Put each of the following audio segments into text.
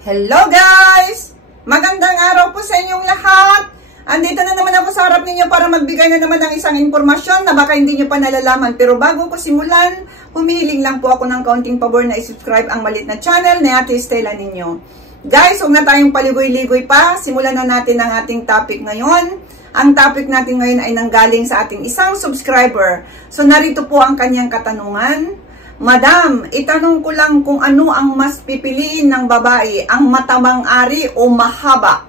Hello guys! Magandang araw po sa inyong lahat! Andito na naman ako sa harap ninyo para magbigay na naman ng isang impormasyon na baka hindi nyo pa nalalaman. Pero bago ko simulan, humihiling lang po ako ng kaunting pabor na i-subscribe ang maliit na channel na Ate Estela ninyo. Guys, huwag na tayong paligoy-ligoy pa. Simulan na natin ang ating topic ngayon. Ang topic natin ngayon ay nanggaling sa ating isang subscriber. So narito po ang kanyang katanungan. Madam, itanong ko lang kung ano ang mas pipiliin ng babae, ang matabang ari o mahaba?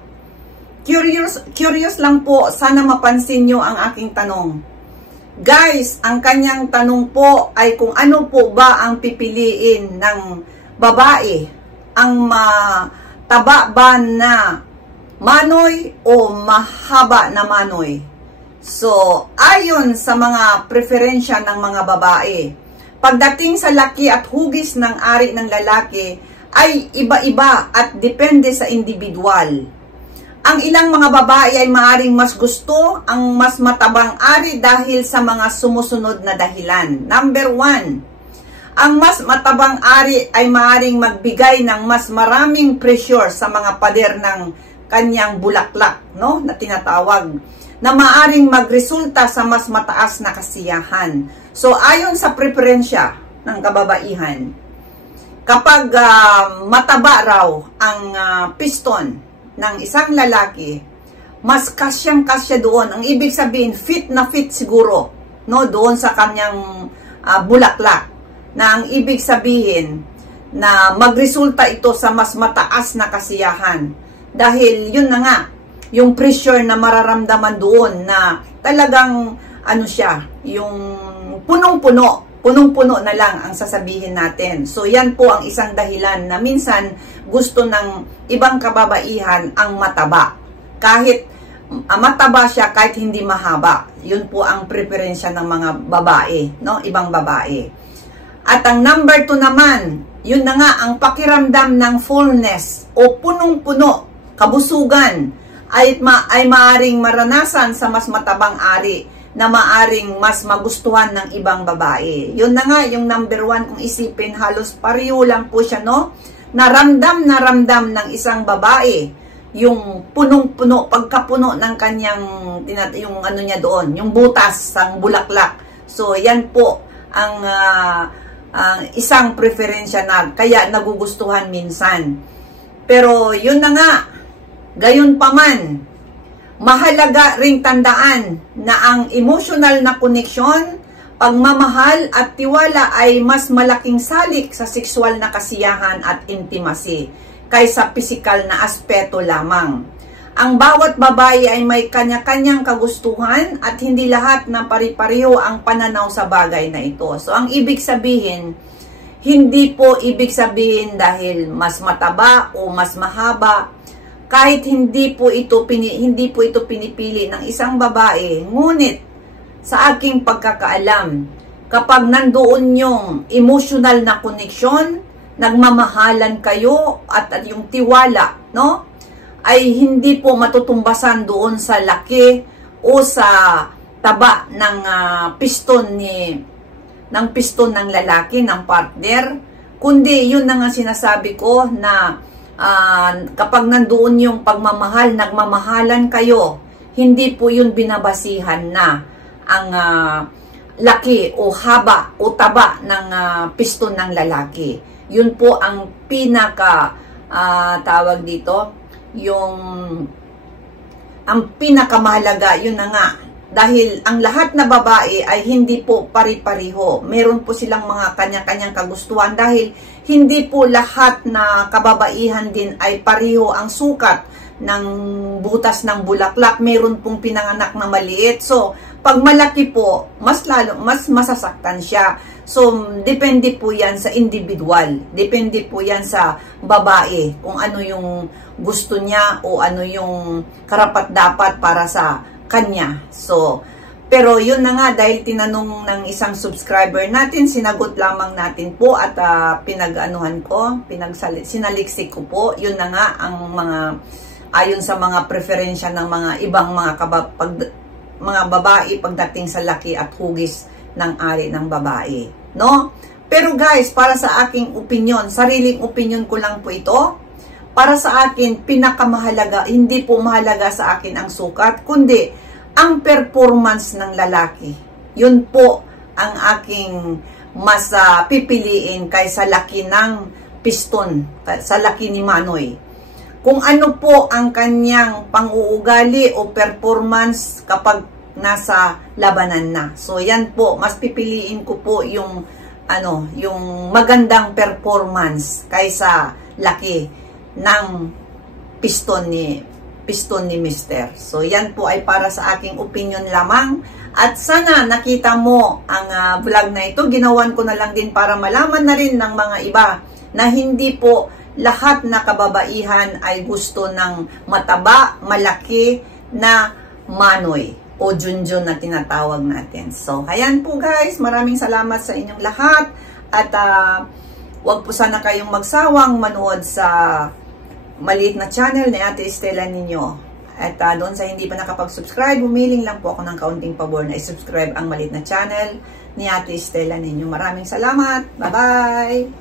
Curious lang po, sana mapansin nyo ang aking tanong. Guys, ang kanyang tanong po ay kung ano po ba ang pipiliin ng babae, ang mataba ba na manoy o mahaba na manoy? So, ayon sa mga preferensya ng mga babae, pagdating sa laki at hugis ng ari ng lalaki ay iba-iba at depende sa individual. Ang ilang mga babae ay maaring mas gusto ang mas matabang ari dahil sa mga sumusunod na dahilan. Number 1, ang mas matabang ari ay maaring magbigay ng mas maraming pressure sa mga pader ng kanyang bulaklak, no, na tinatawag, na maaring magresulta sa mas mataas na kasiyahan. So, ayon sa preferensya ng kababaihan, kapag mataba raw ang piston ng isang lalaki, mas kasyang-kasya doon. Ang ibig sabihin, fit na fit siguro, no, doon sa kanyang bulaklak. Na ang ibig sabihin, na magresulta ito sa mas mataas na kasiyahan. Dahil yun na nga, yung pressure na mararamdaman doon na talagang ano siya, yung punong-puno na lang ang sasabihin natin. So yan po ang isang dahilan na minsan gusto ng ibang kababaihan ang mataba. Kahit mataba siya, kahit hindi mahaba. Yun po ang preferensya ng mga babae, no? Ibang babae. At ang number 2 naman, yun na nga ang pakiramdam ng fullness o punong-puno, kabusugan, ay maaring maranasan sa mas matabang ari na maaring mas magustuhan ng ibang babae. Yun na nga, yung number 1, kung isipin, halos pareho lang po siya, no? Naramdam ng isang babae, yung punong-puno, pagkapuno ng kanyang, yung ano niya doon, yung butas ng bulaklak. So, yan po ang isang preferensya na kaya nagugustuhan minsan. Pero, yun na nga, gayon pa man, mahalaga ring tandaan na ang emotional na koneksyon, pagmamahal at tiwala ay mas malaking salik sa sexual na kasiyahan at intimacy kaysa pisikal na aspeto lamang. Ang bawat babae ay may kanya-kanyang kagustuhan at hindi lahat na pari-pareho ang pananaw sa bagay na ito. So ang ibig sabihin, hindi po ibig sabihin dahil mas mataba o mas mahaba, kahit hindi po ito pinipili ng isang babae, ngunit sa aking pagkakaalam, kapag nandoon yung emotional na koneksyon, nagmamahalan kayo at yung tiwala, no, ay hindi po matutumbasan doon sa laki o sa taba ng piston ng lalaki, ng partner, kundi yun na nga sinasabi ko na kapag nandoon yung pagmamahal, nagmamahalan kayo, hindi po yun binabasihan na ang laki o haba o taba ng piston ng lalaki. Yun po ang pinaka tawag dito, ang pinakamahalaga, yun na nga. Dahil ang lahat na babae ay hindi po pari-pariho. Meron po silang mga kanya-kanyang kagustuhan dahil hindi po lahat na kababaihan din ay pariho ang sukat ng butas ng bulaklak. Meron pong pinanganak na maliit. So, pag malaki po, mas masasaktan siya. So, depende po yan sa individual. Depende po yan sa babae kung ano yung gusto niya o ano yung karapat-dapat para sa kanya. So, pero yun na nga, dahil tinanong ng isang subscriber natin, sinagot lamang natin po at sinaliksik ko po. Yun na nga ang ayon sa mga preferensya ng mga ibang mga babae pagdating sa laki at hugis ng ari ng babae, no? Pero guys, para sa aking opinion, sariling opinion ko lang po ito, para sa akin, pinakamahalaga, hindi po mahalaga sa akin ang sukat, kundi ang performance ng lalaki. Yun po ang aking mas pipiliin kaysa laki ng piston, sa laki ni Manoy. Kung ano po ang kanyang pang-uugali o performance kapag nasa labanan na. So yan po, mas pipiliin ko po yung yung magandang performance kaysa laki ng piston ni Mister. So yan po ay para sa aking opinion lamang. At sana nakita mo ang vlog na ito. Ginawan ko na lang din para malaman na rin ng mga iba na hindi po lahat na kababaihan ay gusto ng mataba, malaki na Manoy o Junjun na tinatawag natin. So, ayan po guys. Maraming salamat sa inyong lahat. At wag po sana kayong magsawang manood sa maliit na channel ni Ate Estela ninyo. At doon sa hindi pa nakapag-subscribe, humiling lang po ako ng kaunting pabor na i-subscribe ang maliit na channel ni Ate Estela ninyo. Maraming salamat. Bye-bye!